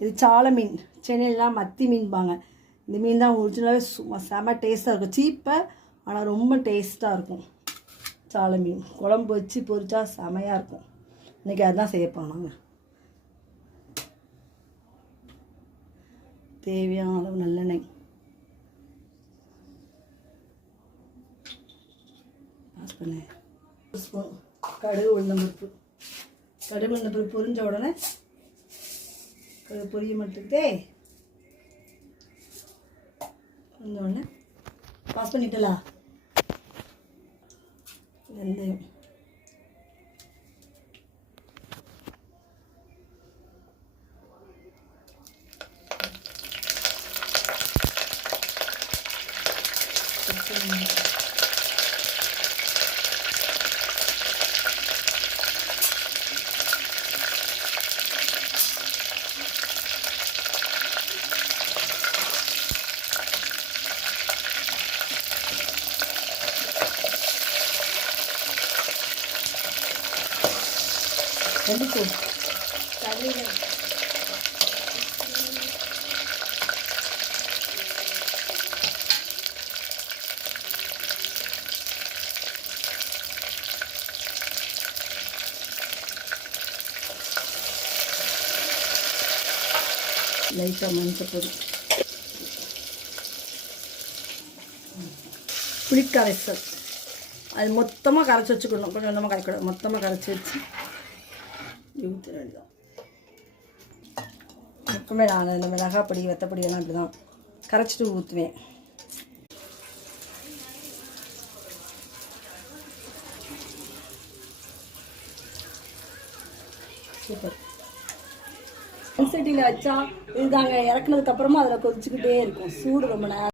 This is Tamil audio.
இது சால மீன், சென்னையிலாம் மத்தி மீன்பாங்க. இந்த மீன் தான் ஒரிஜினலாகவே செம்ம டேஸ்ட்டாக இருக்கும். சீப்பாக ஆனால் ரொம்ப டேஸ்ட்டாக இருக்கும். சால மீன் குழம்பு வச்சு பொரிச்சா செமையாக இருக்கும். இன்றைக்கி அதுதான் செய்ய போனாங்க. தேவையான அளவு நல்லெண்ணெய், பாஸ் பண்ண ஸ்பூன் கடுகு உளுந்தம்பருப்பு. கடுகு உளுந்தம்பருப்பு பொரிஞ்ச உடனே கடுகு பொரிய மாட்டேங்குதே. பொரிஞ்ச உடனே பாஸ் பண்ணிட்டலா வெந்தயம், வெந்துச்சு தண்ணியில் லைட்டாக மஞ்சப்பொடி, புளிக்கரைசல். அது மொத்தமாக கரைச்சி வச்சுக்கணும். கொஞ்சம் கொஞ்சமாக கரைக்கூடாது, மொத்தமாக கரைச்சி வச்சு ஊற்ற வேண்டியதான். எப்பவுமே நான் இந்த மிளகாப்பொடி வெத்தப்பொடியெல்லாம் இப்படி தான் கரைச்சிட்டு ஊற்றுவேன். சூப்பர். சட்டியில் வச்சா இதுதாங்க இறக்குனதுக்கப்புறமா அதில் கொதிச்சுக்கிட்டே இருக்கும். சூடு ரொம்ப நேரம்